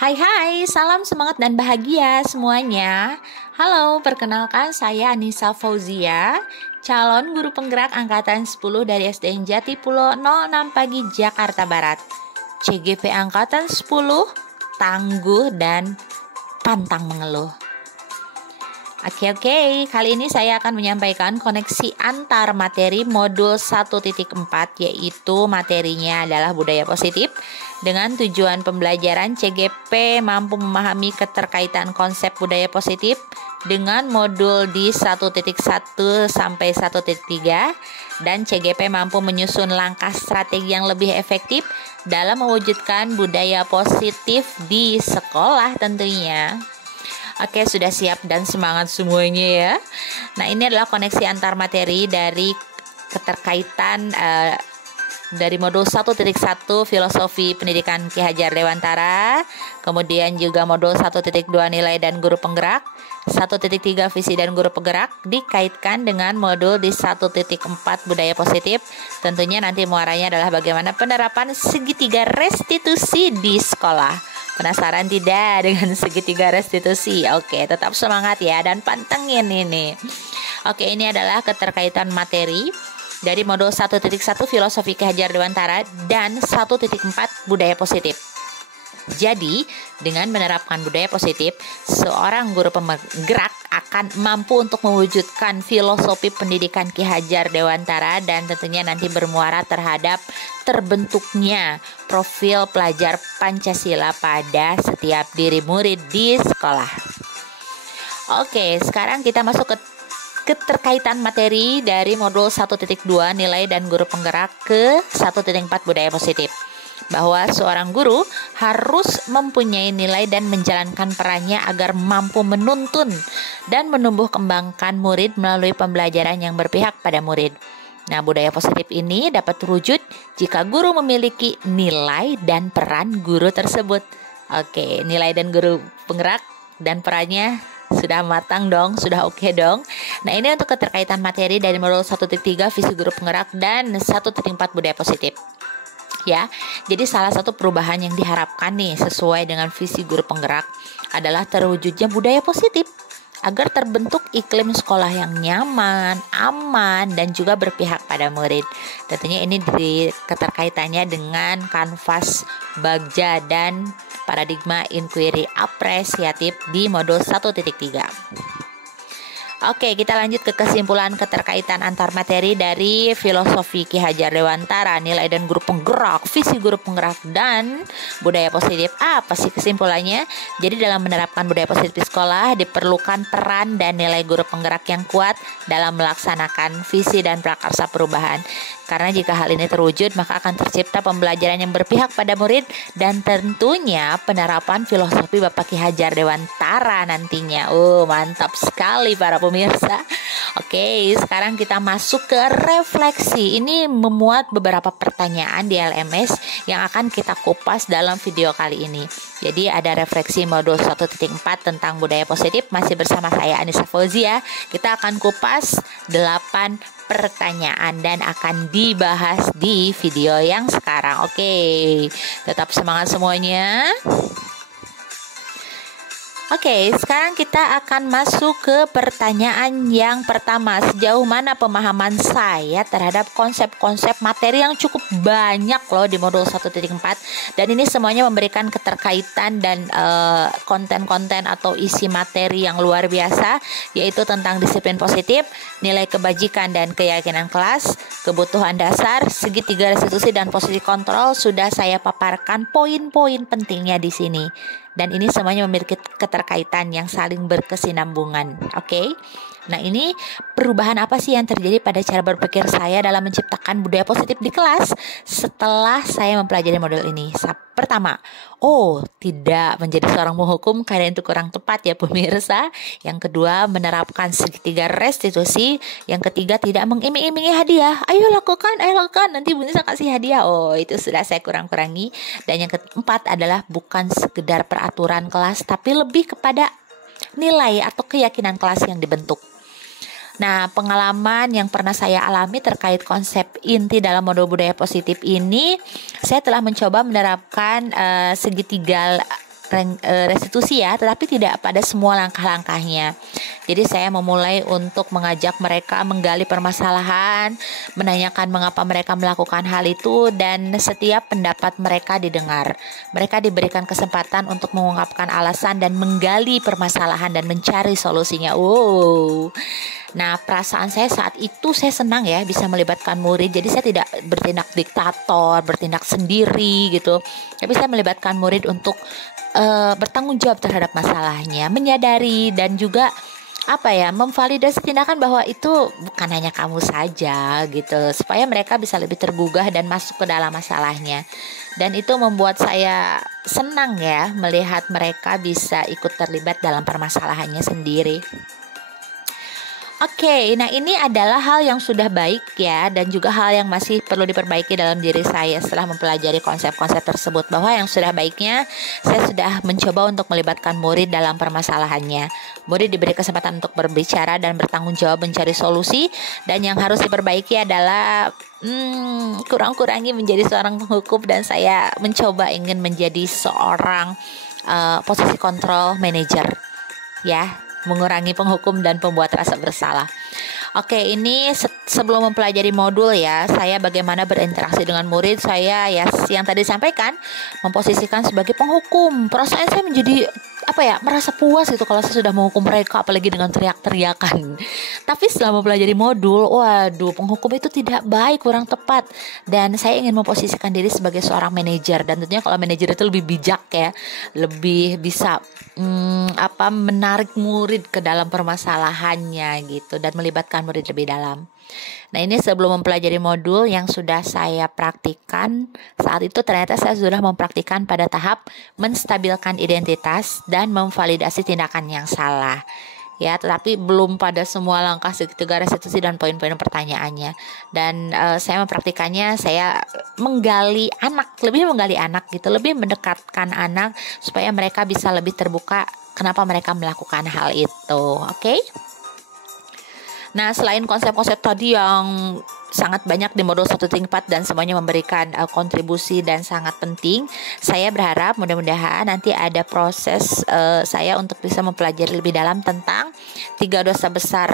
Hai hai, salam semangat dan bahagia semuanya. Halo, perkenalkan saya Anissa Fauzia, calon guru penggerak angkatan 10 dari SDN Jatipulo 06 Pagi, Jakarta Barat. CGP angkatan 10, tangguh dan pantang mengeluh. Oke, kali ini saya akan menyampaikan koneksi antar materi modul 1.4, yaitu materinya adalah budaya positif dengan tujuan pembelajaran CGP mampu memahami keterkaitan konsep budaya positif dengan modul di 1.1 sampai 1.3 dan CGP mampu menyusun langkah strategi yang lebih efektif dalam mewujudkan budaya positif di sekolah tentunya. Oke, sudah siap dan semangat semuanya ya. Nah, ini adalah koneksi antar materi dari keterkaitan dari modul 1.1 Filosofi Pendidikan Ki Hajar Dewantara, kemudian juga modul 1.2 Nilai dan Guru Penggerak, 1.3 Visi dan Guru Penggerak dikaitkan dengan modul di 1.4 Budaya Positif. Tentunya nanti muaranya adalah bagaimana penerapan segitiga restitusi di sekolah. Penasaran tidak dengan segitiga restitusi? Oke, tetap semangat ya dan pantengin ini. Oke, ini adalah keterkaitan materi dari modul 1.1 Filosofi Ki Hajar Dewantara dan 1.4 Budaya Positif. Jadi, dengan menerapkan budaya positif, seorang guru penggerak akan mampu untuk mewujudkan filosofi pendidikan Ki Hajar Dewantara dan tentunya nanti bermuara terhadap terbentuknya profil pelajar Pancasila pada setiap diri murid di sekolah. Oke, sekarang kita masuk ke keterkaitan materi dari modul 1.2 Nilai dan Guru Penggerak ke 1.4 Budaya Positif. Bahwa seorang guru harus mempunyai nilai dan menjalankan perannya agar mampu menuntun dan menumbuh kembangkan murid melalui pembelajaran yang berpihak pada murid. Nah, budaya positif ini dapat terwujud jika guru memiliki nilai dan peran guru tersebut. Oke, nilai dan guru penggerak dan perannya sudah matang dong, sudah oke dong. Nah, ini untuk keterkaitan materi dari modul 1.3 Visi Guru Penggerak dan 1.4 Budaya Positif. Ya, jadi salah satu perubahan yang diharapkan nih sesuai dengan visi guru penggerak adalah terwujudnya budaya positif agar terbentuk iklim sekolah yang nyaman, aman, dan juga berpihak pada murid. Tentunya ini keterkaitannya dengan kanvas Bagja dan paradigma inquiry apresiatif di modul 1.3. Oke, kita lanjut ke kesimpulan keterkaitan antar materi dari Filosofi Ki Hajar Dewantara, Nilai dan Guru Penggerak, Visi Guru Penggerak, dan Budaya Positif. Apa sih kesimpulannya? Jadi dalam menerapkan budaya positif di sekolah diperlukan peran dan nilai guru penggerak yang kuat dalam melaksanakan visi dan prakarsa perubahan. Karena jika hal ini terwujud, maka akan tercipta pembelajaran yang berpihak pada murid dan tentunya penerapan filosofi Bapak Ki Hajar Dewantara nantinya. Mantap sekali para pemirsa. Oke, sekarang kita masuk ke refleksi. Ini memuat beberapa pertanyaan di LMS yang akan kita kupas dalam video kali ini. Jadi ada refleksi modul 1.4 tentang budaya positif. Masih bersama saya Anissa Fauzia. Kita akan kupas 8 pertanyaan dan akan dibahas di video yang sekarang. Oke, tetap semangat semuanya. Oke, sekarang kita akan masuk ke pertanyaan yang pertama. Sejauh mana pemahaman saya terhadap konsep-konsep materi yang cukup banyak loh di modul 1.4. Dan ini semuanya memberikan keterkaitan dan konten-konten atau isi materi yang luar biasa, yaitu tentang disiplin positif, nilai kebajikan dan keyakinan kelas, kebutuhan dasar, segitiga restitusi dan posisi kontrol. Sudah saya paparkan poin-poin pentingnya di sini. Dan ini semuanya memiliki keterkaitan yang saling berkesinambungan. Oke. Nah, ini perubahan apa sih yang terjadi pada cara berpikir saya dalam menciptakan budaya positif di kelas setelah saya mempelajari model ini? Pertama, tidak menjadi seorang penghukum karena itu kurang tepat ya pemirsa. Yang kedua, menerapkan segitiga restitusi. Yang ketiga, tidak mengiming-imingi hadiah. Ayo lakukan, nanti Bu Nisa kasih hadiah. Itu sudah saya kurang-kurangi. Dan yang keempat adalah bukan sekedar peraturan kelas, tapi lebih kepada nilai atau keyakinan kelas yang dibentuk. Nah, pengalaman yang pernah saya alami terkait konsep inti dalam modul budaya positif ini, saya telah mencoba menerapkan segitiga restitusi ya, tetapi tidak pada semua langkah-langkahnya. Jadi saya memulai untuk mengajak mereka menggali permasalahan, menanyakan mengapa mereka melakukan hal itu, dan setiap pendapat mereka didengar. Mereka diberikan kesempatan untuk mengungkapkan alasan dan menggali permasalahan dan mencari solusinya. Wow. Nah, perasaan saya saat itu saya senang ya bisa melibatkan murid. Jadi saya tidak bertindak diktator, bertindak sendiri gitu. Tapi saya melibatkan murid untuk bertanggung jawab terhadap masalahnya, menyadari dan juga memvalidasi tindakan bahwa itu bukan hanya kamu saja gitu, supaya mereka bisa lebih tergugah dan masuk ke dalam masalahnya. Dan itu membuat saya senang ya melihat mereka bisa ikut terlibat dalam permasalahannya sendiri. Oke, nah ini adalah hal yang sudah baik ya, dan juga hal yang masih perlu diperbaiki dalam diri saya setelah mempelajari konsep-konsep tersebut. Bahwa yang sudah baiknya, saya sudah mencoba untuk melibatkan murid dalam permasalahannya. Murid diberi kesempatan untuk berbicara dan bertanggung jawab mencari solusi. Dan yang harus diperbaiki adalah kurang-kurangi menjadi seorang penghukum, dan saya mencoba ingin menjadi seorang posisi kontrol manager ya, mengurangi penghukum dan pembuat rasa bersalah. Oke, ini sebelum mempelajari modul ya, saya bagaimana berinteraksi dengan murid. Saya ya yang tadi sampaikan, memposisikan sebagai penghukum. Perasaan saya menjadi merasa puas gitu kalau saya sudah menghukum mereka, apalagi dengan teriak-teriakan. Tapi setelah mempelajari modul, waduh, penghukum itu tidak baik, kurang tepat. Dan saya ingin memposisikan diri sebagai seorang manajer. Dan tentunya kalau manajer itu lebih bijak ya, lebih bisa menarik murid ke dalam permasalahannya gitu, dan melibatkan murid lebih dalam. Nah, ini sebelum mempelajari modul yang sudah saya praktikkan. Saat itu ternyata saya sudah mempraktikkan pada tahap menstabilkan identitas dan memvalidasi tindakan yang salah. Ya, tetapi belum pada semua langkah segitiga restitusi dan poin-poin pertanyaannya. Dan saya mempraktikannya, saya lebih menggali anak gitu, lebih mendekatkan anak supaya mereka bisa lebih terbuka kenapa mereka melakukan hal itu. Oke? Nah, selain konsep-konsep tadi yang sangat banyak di modul 1.4 dan semuanya memberikan kontribusi dan sangat penting, saya berharap mudah-mudahan nanti ada proses saya untuk bisa mempelajari lebih dalam tentang 3 dosa besar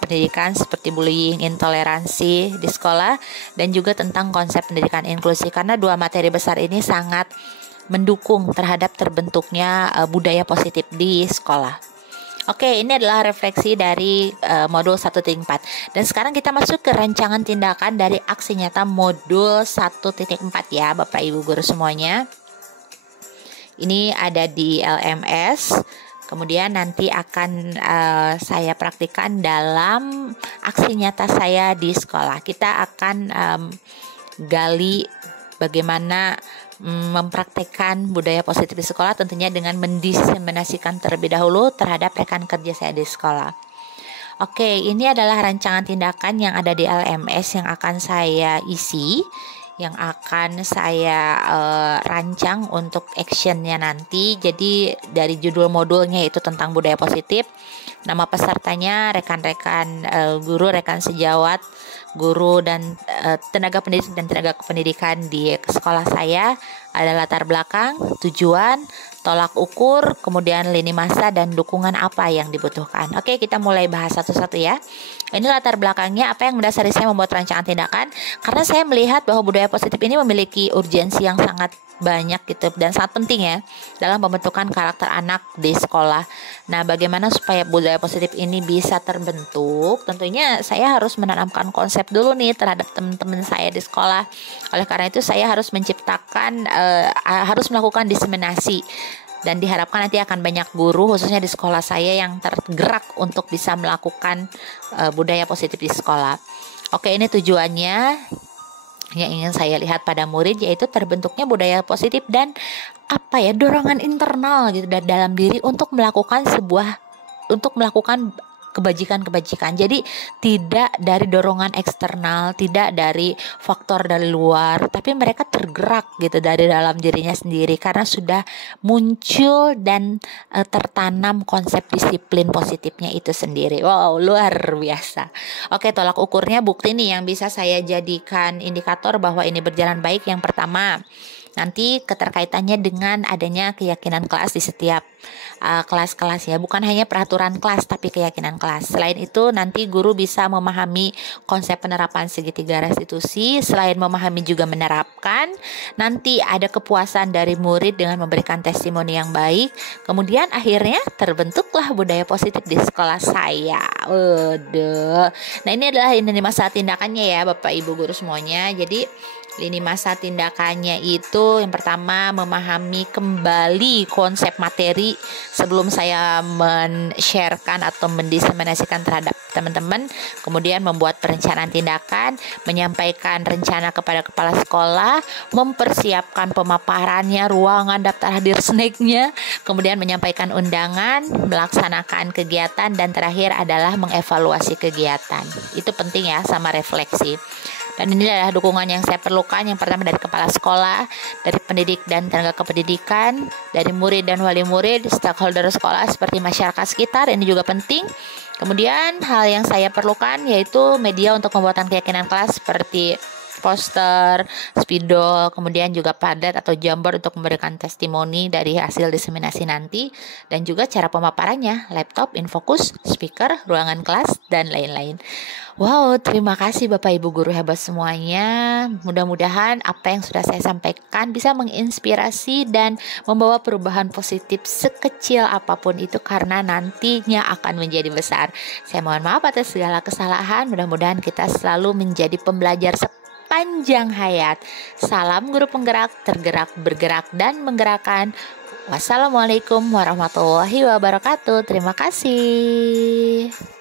pendidikan seperti bullying, intoleransi di sekolah, dan juga tentang konsep pendidikan inklusi, karena 2 materi besar ini sangat mendukung terhadap terbentuknya budaya positif di sekolah. Oke, ini adalah refleksi dari modul 1.4. Dan sekarang kita masuk ke rancangan tindakan dari aksi nyata modul 1.4 ya, Bapak Ibu Guru semuanya. Ini ada di LMS. Kemudian nanti akan saya praktikkan dalam aksi nyata saya di sekolah. Kita akan gali bagaimana mempraktekkan budaya positif di sekolah, tentunya dengan mendiseminasikan terlebih dahulu terhadap rekan kerja saya di sekolah. Oke, ini adalah rancangan tindakan yang ada di LMS yang akan saya isi, yang akan saya rancang untuk actionnya nanti. Jadi dari judul modulnya itu tentang budaya positif, nama pesertanya rekan-rekan guru, rekan sejawat guru dan tenaga pendidik dan tenaga kependidikan di sekolah saya, ada latar belakang, tujuan, tolak ukur, kemudian lini masa dan dukungan apa yang dibutuhkan. Oke, kita mulai bahas satu-satu ya. Ini latar belakangnya, apa yang mendasari saya membuat rancangan tindakan, karena saya melihat bahwa budaya positif ini memiliki urgensi yang sangat banyak gitu dan sangat penting ya dalam pembentukan karakter anak di sekolah. Nah, bagaimana supaya budaya positif ini bisa terbentuk? Tentunya saya harus menanamkan konsep dulu nih terhadap teman-teman saya di sekolah. Oleh karena itu saya harus menciptakan harus melakukan diseminasi, dan diharapkan nanti akan banyak guru khususnya di sekolah saya yang tergerak untuk bisa melakukan budaya positif di sekolah. Oke, ini tujuannya yang ingin saya lihat pada murid, yaitu terbentuknya budaya positif dan dorongan internal gitu dalam diri untuk melakukan kebajikan-kebajikan. Jadi tidak dari dorongan eksternal, tidak dari faktor dari luar, tapi mereka tergerak gitu dari dalam dirinya sendiri karena sudah muncul dan tertanam konsep disiplin positifnya itu sendiri. Wow, luar biasa. Oke, tolak ukurnya bukti nih yang bisa saya jadikan indikator bahwa ini berjalan baik. Yang pertama, nanti keterkaitannya dengan adanya keyakinan kelas di setiap kelas-kelas ya, bukan hanya peraturan kelas tapi keyakinan kelas. Selain itu nanti guru bisa memahami konsep penerapan segitiga restitusi. Selain memahami juga menerapkan, nanti ada kepuasan dari murid dengan memberikan testimoni yang baik. Kemudian akhirnya terbentuklah budaya positif di sekolah saya. Nah, ini adalah lini masa tindakannya ya Bapak Ibu guru semuanya. Jadi lini masa tindakannya itu yang pertama memahami kembali konsep materi sebelum saya men-sharekan atau mendiseminasikan terhadap teman-teman. Kemudian membuat perencanaan tindakan, menyampaikan rencana kepada kepala sekolah, mempersiapkan pemaparannya, ruangan, daftar hadir snack-nya, kemudian menyampaikan undangan, melaksanakan kegiatan, dan terakhir adalah mengevaluasi kegiatan. Itu penting ya, sama refleksi. Dan ini adalah dukungan yang saya perlukan. Yang pertama dari kepala sekolah, dari pendidik dan tenaga kependidikan, dari murid dan wali murid, stakeholder sekolah seperti masyarakat sekitar, ini juga penting. Kemudian hal yang saya perlukan yaitu media untuk pembuatan keyakinan kelas seperti poster, spidol, kemudian juga padat atau jamboard untuk memberikan testimoni dari hasil diseminasi nanti, dan juga cara pemaparannya, laptop, infokus, speaker, ruangan kelas, dan lain-lain. Wow, terima kasih Bapak Ibu guru hebat semuanya. Mudah-mudahan apa yang sudah saya sampaikan bisa menginspirasi dan membawa perubahan positif sekecil apapun itu, karena nantinya akan menjadi besar. Saya mohon maaf atas segala kesalahan. Mudah-mudahan kita selalu menjadi pembelajar sepanjang hayat. Salam guru penggerak, tergerak, bergerak, dan menggerakkan. Wassalamualaikum warahmatullahi wabarakatuh. Terima kasih.